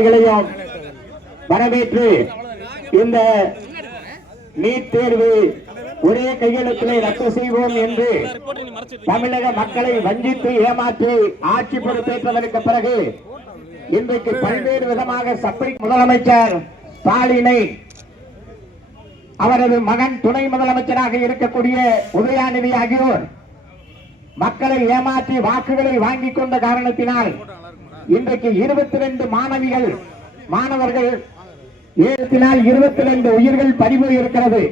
நிர்வாகிகளையும் வரவேற்று இந்த நீட் தேர்வு ஒரே கையெழுத்திலே ரத்து செய்வோம் என்று தமிழக மக்களை வஞ்சித்து ஏமாற்றி ஆட்சி பொறுப்பேற்றதற்கு பிறகு இன்றைக்கு பல்வேறு விதமாக சப்பை முதலமைச்சர் ஸ்டாலினை அவரது மகன் துணை முதலமைச்சராக இருக்கக்கூடிய உதயாநிதி ஆகியோர் மக்களை ஏமாற்றி வாக்குகளை வாங்கிக் கொண்ட காரணத்தினால் இன்றைக்கு இருபத்தி ரெண்டு மாணவிகள் மாணவர்கள் ஏழத்தினால் இருபத்தி ரெண்டு உயிர்கள் பறிவு இருக்கிறது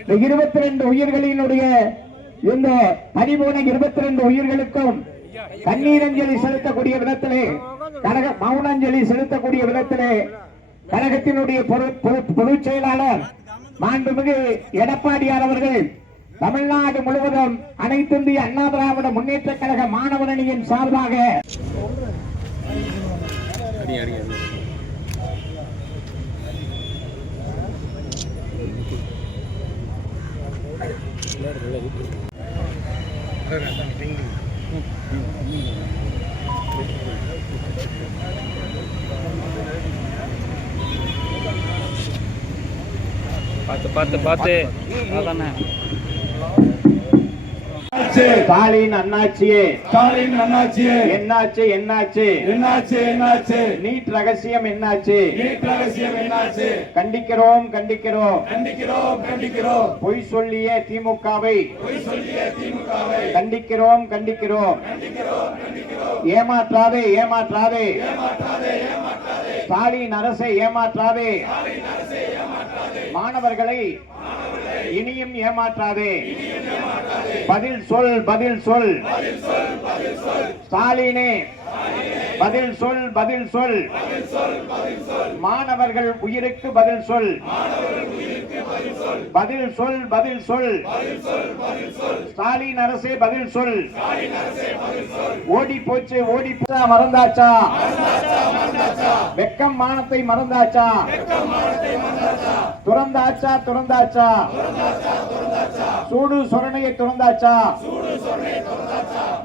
இந்த இருபத்தி ரெண்டு உயிர்களினுடைய இந்த பறிபோன இருபத்தி ரெண்டு உயிர்களுக்கும் கண்ணீரஞ்சலி செலுத்தக்கூடிய விதத்திலே கழக மௌனஞ்சலி செலுத்தக்கூடிய விதத்திலே கழகத்தினுடைய பொது- பொது- பொதுச் செயலாளர் மாண்புமிகு எடப்பாடியார் அவர்கள் தமிழ்நாடு முழுவதும் அனைத்து இந்திய அண்ணா திராவிட முன்னேற்ற கழக மாணவர் அணியின் சார்பாக பார்த்து. பார்த்து பார்த்து. அதானே? என்னாச்சு? ஸ்டாலின் அண்ணாச்சியே ஸ்டாலின் அண்ணாச்சியே என்னாச்சு என்னாச்சு? என்னாச்சு என்னாச்சு? நீட் ரகசியம் என்னாச்சு? நீட் ரகசியம் என்னாச்சு? கண்டிக்கிறோம் கண்டிக்கிறோம். கண்டிக்கிறோம் கண்டிக்கிறோம். பொய் சொல்லிய திமுகவை பொய் சொல்லிய திமுகவை கண்டிக்கிறோம் கண்டிக்கிறோம். ஏமாற்றாதே ஏமாற்றாதே. ஸ்டாலின் அரசை ஏமாற்றாதே. மாணவர்களை இனியும் ஏமாற்றாதே. பதில் சொல் பதில் சொல். ஸ்டாலினே பதில் சொல் பதில் சொல். மாணவர்கள் உயிருக்கு பதில் சொல். பதில் சொல் பதில் சொல். ஸ்டாலின் அரசே பதில் சொல். ஓடி போச்சு ஓடி மறந்தாச்சா? வெக்கம் மானத்தை மறந்தாச்சா? துறந்தாச்சா துறந்தாச்சா? சூடு சொரணையை துறந்தாச்சா?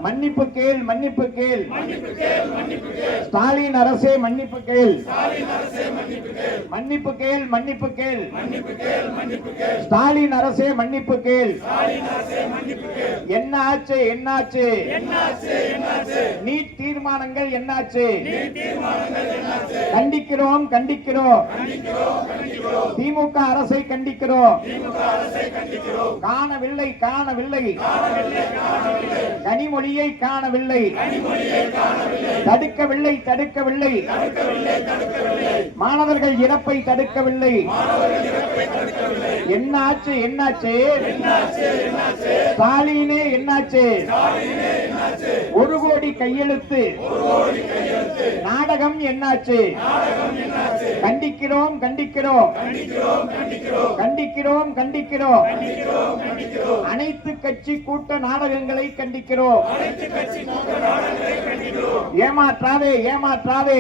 மன்னிப்பு கேள் மன்னிப்பு கேள். ஸ்டாலின் அரசே மன்னிப்பு கேள். மன்னிப்பு கேள். மன்னிப்பு கேள் ஸ்டாலின் அரசே மன்னிப்பு கேள். என்ன ஆச்சு என்னாச்சு நீட் தீர்மானங்கள் என்னாச்சு? கண்டிக்கிறோம் கண்டிக்கிறோம். திமுக அரசை கண்டிக்கிறோம். காணவில்லை காணவில்லை. கனிமொழியை காணவில்லை. தடுக்கவில்லை தடுக்கவில்லை. மாணவர்கள் இறப்பை தடுக்கவில்லை. என்னாச்சு என்னாச்சு? ஸ்டாலினே என்னாச்சு? ஒரு கோடி கையெழுத்து. நாடகம் என்னாச்சு? கண்டிக்கிறோம் கண்டிக்கிறோம். கண்டிக்கிறோம் கண்டிக்கிறோம். அனைத்து கட்சி கூட்ட நாடகங்களை கண்டிக்கிறோம். ஏமாற்றாதே ஏமாற்றாதே.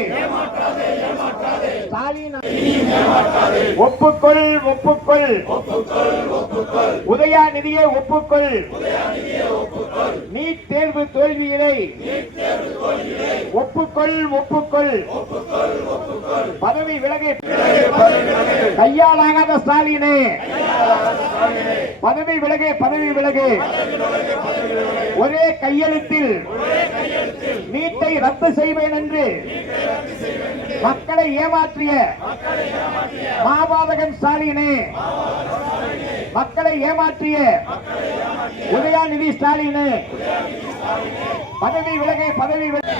ஸ்டாலின் ஒப்புக்கொள் ஒப்புக்கொள். உதயாநிதியை ஒப்புக்கொள். நீட் தேர்வு தோல்வியிலை ஒப்புக்கொள் ஒப்புக்கொள். பதவி விலகை கையாலாகாத ஸ்டாலினே. பதவி விலகே பதவி விலகு. ஒரே கையெழுத்தில் நீட்டை ரத்து செய்வேன் என்று மக்களை ஏமாற்றிய மாபாதகன் ஸ்டாலினே. மக்களை ஏமாற்றிய உதயாநிதி ஸ்டாலினே. பதவி விலகே பதவி விலகே.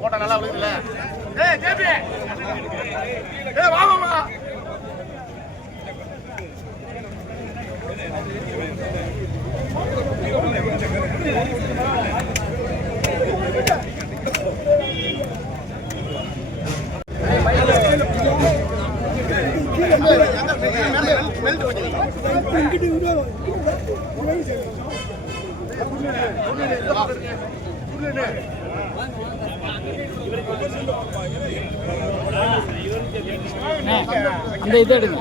போட்டா நல்லா விழுதுல ஏய் கேபி மெல்ட் பண்ணிக்கலாம் இந்த இது எடுங்க.